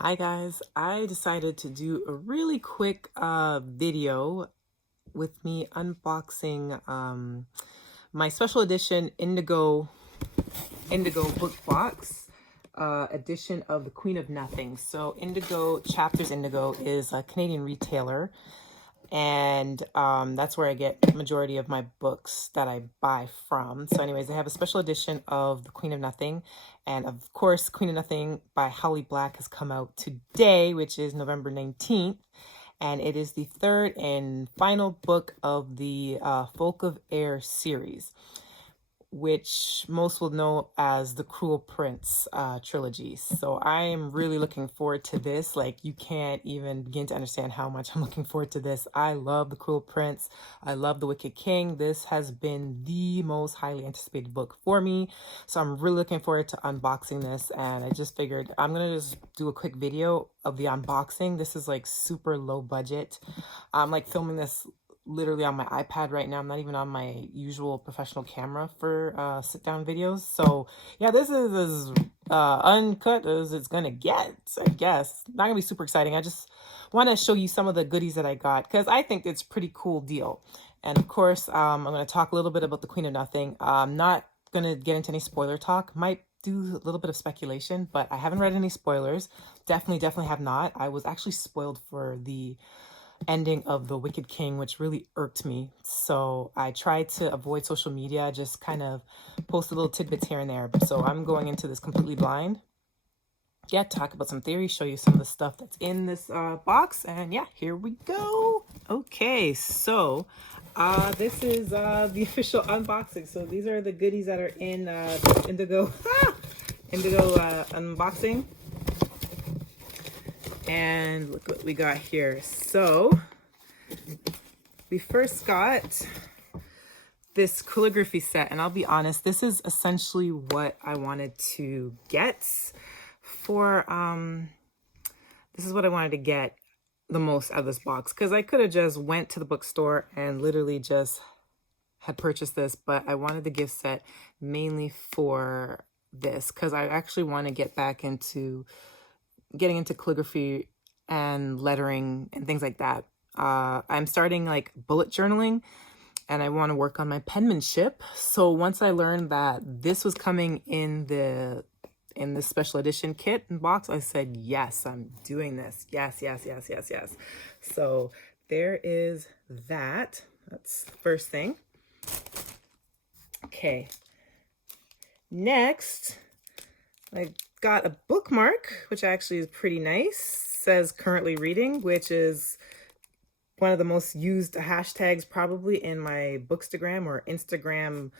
Hi guys, I decided to do a really quick video with me unboxing my special edition Indigo Book Box edition of The Queen of Nothing. So Chapters Indigo is a Canadian retailer, and that's where I get the majority of my books that I buy from. So anyways, they have a special edition of The Queen of Nothing, and of course Queen of Nothing by Holly Black has come out today, which is November 19th, and it is the third and final book of the Folk of Air series, which most will know as the Cruel Prince trilogy. So I am really looking forward to this. Like, you can't even begin to understand how much I'm looking forward to this. I love the Cruel Prince. I love the Wicked King. This has been the most highly anticipated book for me. So I'm really looking forward to unboxing this. And I just figured I'm going to just do a quick video of the unboxing. This is like super low budget. I'm like filming this literally on my iPad right now. I'm not even on my usual professional camera for sit-down videos. So yeah, this is as uncut as it's gonna get, I guess. Not gonna be super exciting. I just want to show you some of the goodies that I got because I think it's a pretty cool deal. And of course, I'm going to talk a little bit about the Queen of Nothing. I'm not going to get into any spoiler talk. Might do a little bit of speculation, but I haven't read any spoilers. Definitely have not. I was actually spoiled for the ending of The Wicked King, which really irked me. So I tried to avoid social media, just kind of post a little tidbits here and there. So I'm going into this completely blind. Yeah, talk about some theories, show you some of the stuff that's in this box. And yeah, here we go. Okay, so this is the official unboxing. So these are the goodies that are in the Indigo, Indigo unboxing. And look what we got here. So we first got this calligraphy set, and I'll be honest, this is essentially what I wanted to get for this is what I wanted to get the most out of this box, because I could have just went to the bookstore and literally just had purchased this, but I wanted the gift set mainly for this because I actually want to get back into getting into calligraphy and lettering and things like that. I'm starting like bullet journaling, and I want to work on my penmanship. So once I learned that this was coming in the special edition kit and box, I said, yes, I'm doing this. Yes. So there is that. That's the first thing. Okay. Next, I got a bookmark, which actually is pretty nice. Says currently reading, which is one of the most used hashtags probably in my Bookstagram or Instagram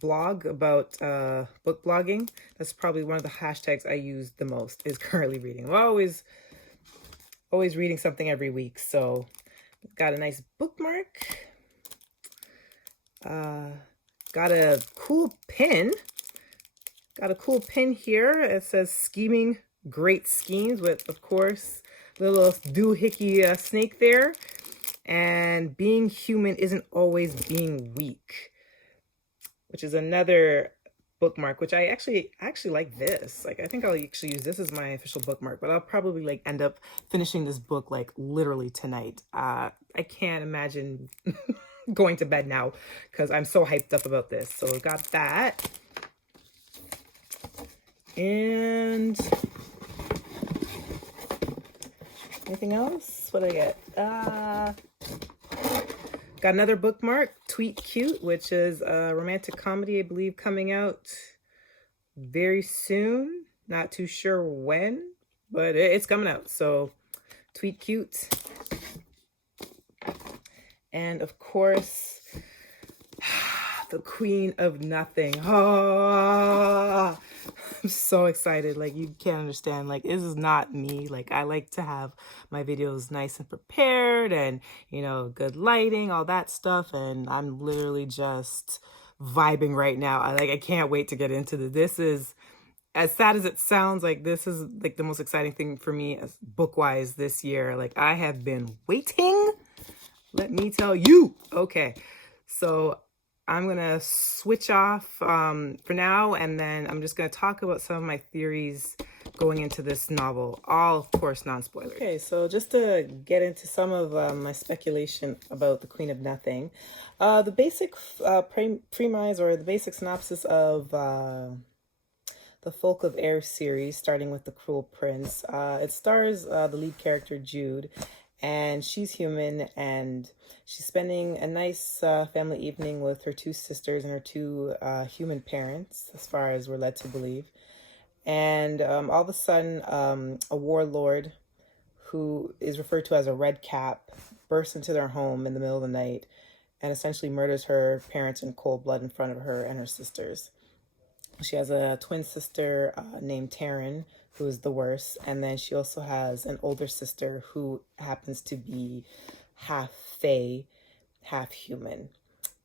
blog about book blogging. That's probably one of the hashtags I use the most, is currently reading. I'm always reading something every week. So got a nice bookmark. Got a cool pin. Got a cool pin here. It says scheming great schemes with, of course, little doohickey snake there. And being human isn't always being weak, which is another bookmark, which I actually like this. Like, I think I'll actually use this as my official bookmark, but I'll probably like end up finishing this book like literally tonight. I can't imagine going to bed now because I'm so hyped up about this. So got that. And anything else? What I get? Got another bookmark, Tweet Cute, which is a romantic comedy, I believe, coming out very soon. Not too sure when, but it's coming out. So Tweet Cute. And of course, the Queen of Nothing. Oh, I'm so excited. Like, you can't understand. Like, this is not me. Like, I like to have my videos nice and prepared and, you know, good lighting, all that stuff. And I'm literally just vibing right now. I can't wait to get into this. This is, as sad as it sounds, like, this is like the most exciting thing for me as book-wise this year. Like, I have been waiting. Let me tell you. Okay. So I'm going to switch off for now, and then I'm just going to talk about some of my theories going into this novel. All, of course, non-spoilers. Okay, so just to get into some of my speculation about the Queen of Nothing, the basic premise or the basic synopsis of the Folk of Air series, starting with The Cruel Prince. It stars the lead character, Jude, and she's human, and she's spending a nice family evening with her two sisters and her two human parents, as far as we're led to believe. And all of a sudden, a warlord who is referred to as a red cap bursts into their home in the middle of the night and essentially murders her parents in cold blood in front of her and her sisters. She has a twin sister named Taryn, who is the worst. And then she also has an older sister who happens to be half fae, half human.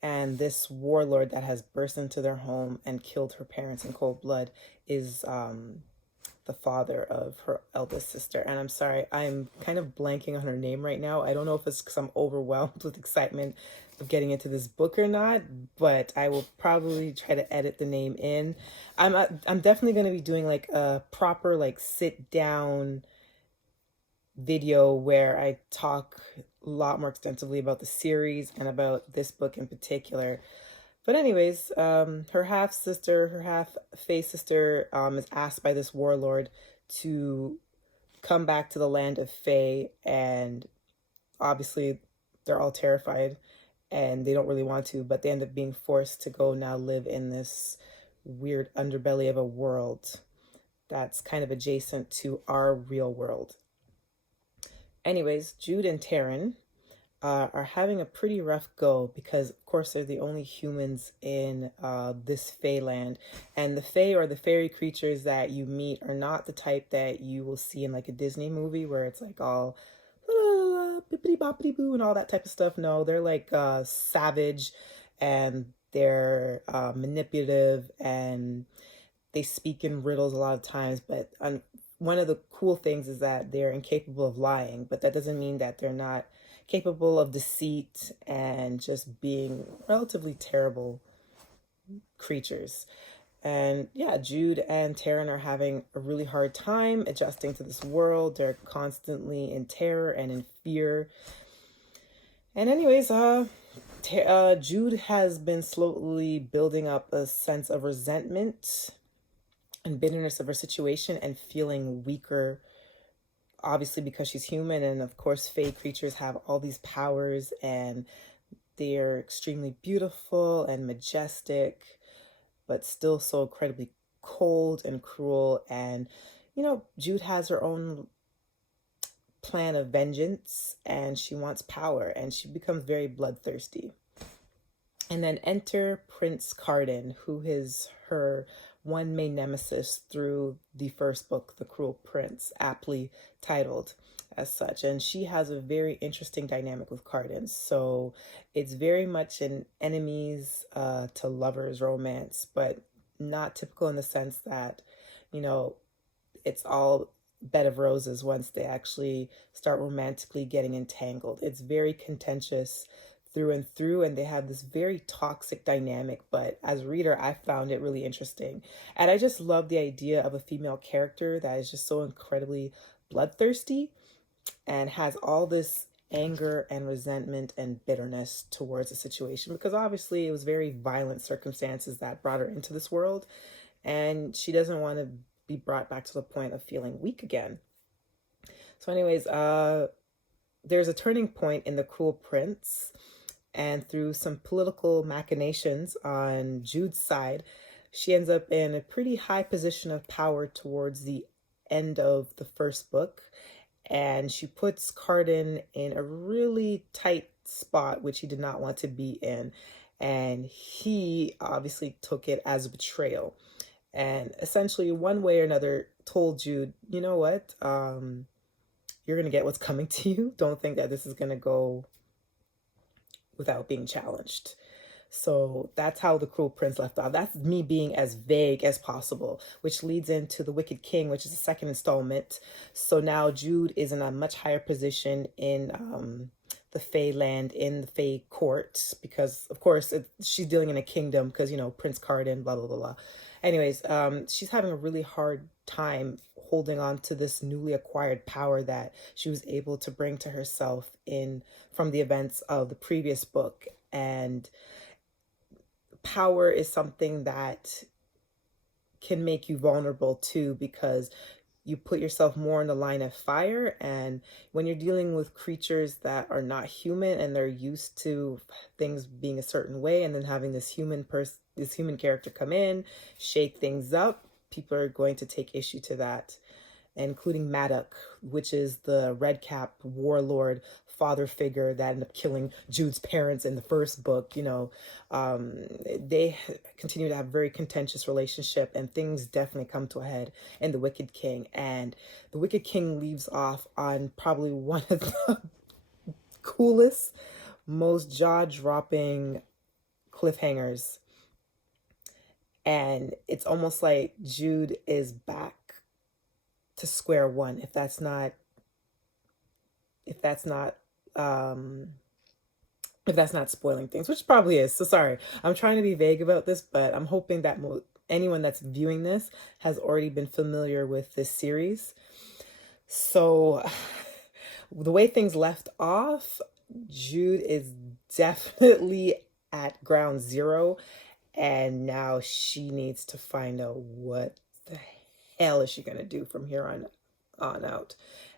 And this warlord that has burst into their home and killed her parents in cold blood is the father of her eldest sister. And I'm sorry, I'm kind of blanking on her name right now. I don't know if it's because I'm overwhelmed with excitement of getting into this book or not, but I will probably try to edit the name in. I'm definitely going to be doing like a proper like sit down video where I talk a lot more extensively about the series and about this book in particular. But anyways, her half sister, her half fae sister, is asked by this warlord to come back to the land of fae, and obviously they're all terrified and they don't really want to, but they end up being forced to go now live in this weird underbelly of a world that's kind of adjacent to our real world. Anyways, Jude and Taryn are having a pretty rough go because, of course, they're the only humans in this Fae land. And the Fae, or the fairy creatures that you meet, are not the type that you will see in like a Disney movie where it's like all bippity boppity boo and all that type of stuff. No, they're like savage, and they're manipulative, and they speak in riddles a lot of times. But one of the cool things is that they're incapable of lying, but that doesn't mean that they're not capable of deceit and just being relatively terrible creatures. And yeah, Jude and Taryn are having a really hard time adjusting to this world. They're constantly in terror and in fear. And anyways, Jude has been slowly building up a sense of resentment and bitterness of her situation and feeling weaker, obviously because she's human. And of course, fae creatures have all these powers, and they're extremely beautiful and majestic, but still so incredibly cold and cruel. And, you know, Jude has her own plan of vengeance, and she wants power, and she becomes very bloodthirsty. And then enter Prince Cardan, who is her one main nemesis through the first book, The Cruel Prince, aptly titled as such. And she has a very interesting dynamic with Cardan. So it's very much an enemies to lovers romance, but not typical in the sense that, you know, it's all bed of roses once they actually start romantically getting entangled. It's very contentious through and through, and they have this very toxic dynamic. But as a reader, I found it really interesting. And I just love the idea of a female character that is just so incredibly bloodthirsty and has all this anger and resentment and bitterness towards the situation, because obviously it was very violent circumstances that brought her into this world, and she doesn't want to be brought back to the point of feeling weak again. So anyways, there's a turning point in The Cruel Prince, and through some political machinations on Jude's side, she ends up in a pretty high position of power towards the end of the first book. And she puts Cardan in a really tight spot, which he did not want to be in. And he obviously took it as a betrayal. And essentially, one way or another, told Jude, you know what? You're going to get what's coming to you. Don't think that this is going to go without being challenged. So that's how The Cruel Prince left off. That's me being as vague as possible, which leads into The Wicked King, which is the second installment. So now Jude is in a much higher position in the Fae land, in the Fae court, because of course she's dealing in a kingdom, because, you know, Prince Cardan, blah, blah, blah, blah. anyways, she's having a really hard time holding on to this newly acquired power that she was able to bring to herself in from the events of the previous book. And power is something that can make you vulnerable too, because you put yourself more in the line of fire. And when you're dealing with creatures that are not human and they're used to things being a certain way, and then having this this human character come in, shake things up, people are going to take issue to that, including Maddox, which is the red cap warlord father figure that ended up killing Jude's parents in the first book. They continue to have a very contentious relationship, and things definitely come to a head in The Wicked King. And The Wicked King leaves off on probably one of the coolest, most jaw-dropping cliffhangers. And it's almost like Jude is back to square one, if that's not spoiling things, which probably is. So sorry, I'm trying to be vague about this, but I'm hoping that anyone that's viewing this has already been familiar with this series. So the way things left off, Jude is definitely at ground zero, and now she needs to find out what the hell is she going to do from here on out.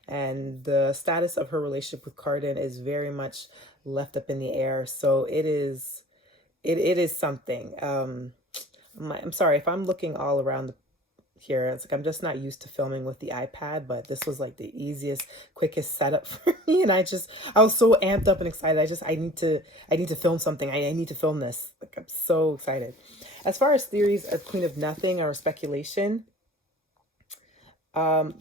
And the status of her relationship with Cardan is very much left up in the air. So it is something. I'm sorry if I'm looking all around here. It's like I'm just not used to filming with the iPad, but this was like the easiest, quickest setup for me. And I was so amped up and excited. I need to film something. I need to film this. Like, I'm so excited. As far as theories of Queen of Nothing or speculation,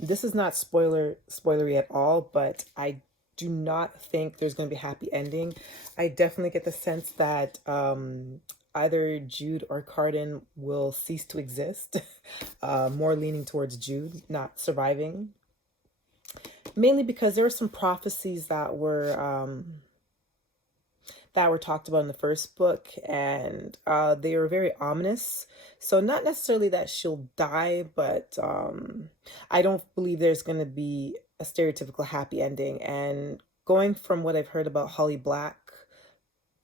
this is not spoilery at all, but I do not think there's going to be a happy ending. I definitely get the sense that either Jude or Cardan will cease to exist. More leaning towards Jude not surviving, mainly because there were some prophecies that were talked about in the first book, and they were very ominous. So not necessarily that she'll die, but I don't believe there's going to be a stereotypical happy ending. And going from what I've heard about Holly Black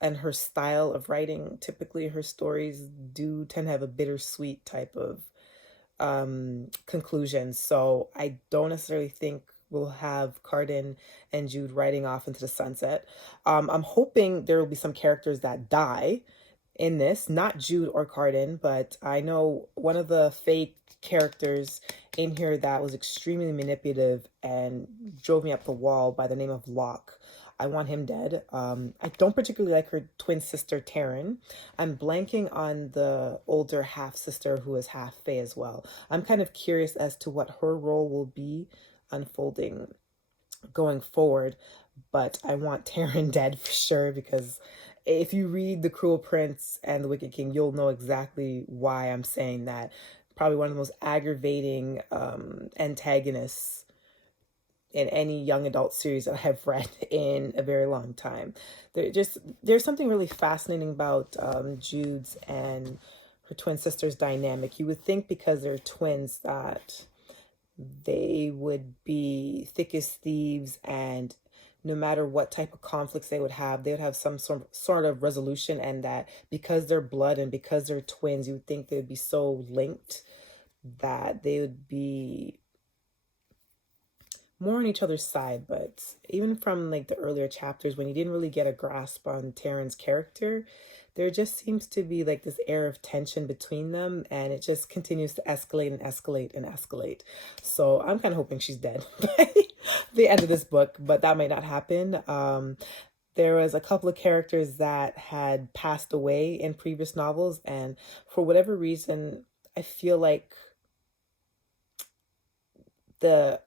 and her style of writing, typically her stories do tend to have a bittersweet type of conclusion. So I don't necessarily think we'll have Cardan and Jude riding off into the sunset. I'm hoping there will be some characters that die in this, not Jude or Cardan, but I know one of the fake characters in here that was extremely manipulative and drove me up the wall, by the name of Locke. I want him dead. I don't particularly like her twin sister, Taryn. I'm blanking on the older half-sister who is half Fae as well. I'm kind of curious as to what her role will be unfolding going forward, but I want Taryn dead for sure, because if you read The Cruel Prince and The Wicked King, you'll know exactly why I'm saying that. Probably one of the most aggravating antagonists in any young adult series that I have read in a very long time. There's something really fascinating about Jude's and her twin sister's dynamic. You would think because they're twins that they would be thick as thieves, and no matter what type of conflicts they would have some sort of resolution, and that because they're blood and because they're twins, you would think they'd be so linked that they would be more on each other's side. But even from like the earlier chapters, when you didn't really get a grasp on Taryn's character, there just seems to be like this air of tension between them, and it just continues to escalate and escalate and escalate. So I'm kind of hoping she's dead by the end of this book, but that might not happen. There was a couple of characters that had passed away in previous novels, and for whatever reason, I feel like the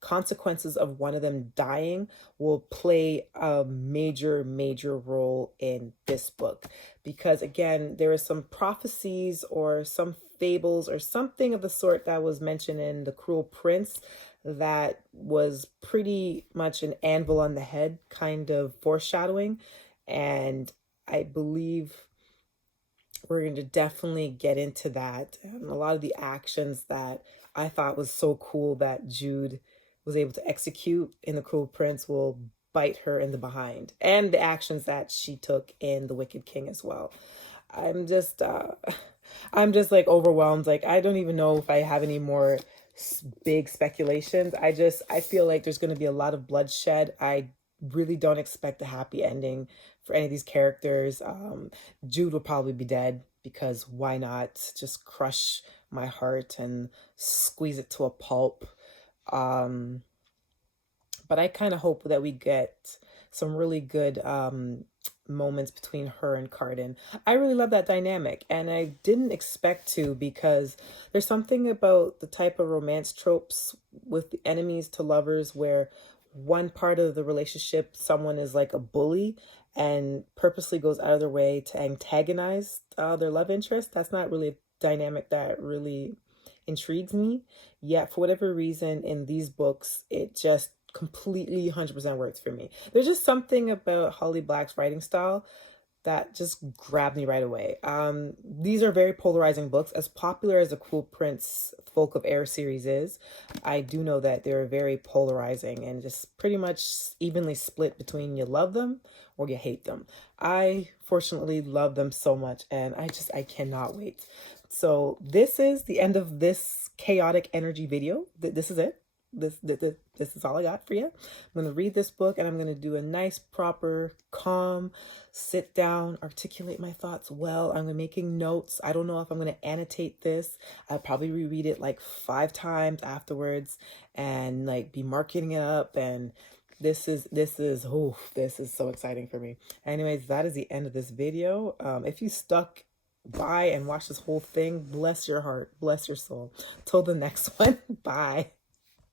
consequences of one of them dying will play a major role in this book, because again, there are some prophecies or some fables or something of the sort that was mentioned in The Cruel Prince that was pretty much an anvil on the head kind of foreshadowing. And I believe we're going to definitely get into that. And a lot of the actions that I thought was so cool that Jude was able to execute in The Cruel Prince will bite her in the behind. And the actions that she took in The Wicked King as well. I'm just I'm just like overwhelmed. Like I don't even know if I have any more big speculations. I feel like there's going to be a lot of bloodshed. I really don't expect a happy ending for any of these characters. Jude will probably be dead because why not just crush my heart and squeeze it to a pulp. Um, but I kind of hope that we get some really good moments between her and Carden. I really love that dynamic, and I didn't expect to, because there's something about the type of romance tropes with the enemies to lovers where one part of the relationship, someone is like a bully and purposely goes out of their way to antagonize their love interest. That's not really a dynamic that really intrigues me. Yet, for whatever reason, in these books, it just completely 100% works for me. There's just something about Holly Black's writing style that just grabbed me right away. These are very polarizing books. As popular as the Cruel Prince Folk of Air series is, I do know that they're very polarizing and just pretty much evenly split between you love them or you hate them. I fortunately love them so much, and I cannot wait. So this is the end of this chaotic energy video. This is it. This is all I got for you. I'm going to read this book, and I'm going to do a nice, proper, calm, sit down, articulate my thoughts well. I'm making notes. I don't know if I'm going to annotate this. I'll probably reread it like 5 times afterwards and like be marking it up. And this is so exciting for me. Anyways, that is the end of this video. If you stuck by and watch this whole thing, bless your heart, bless your soul. Till the next one, bye.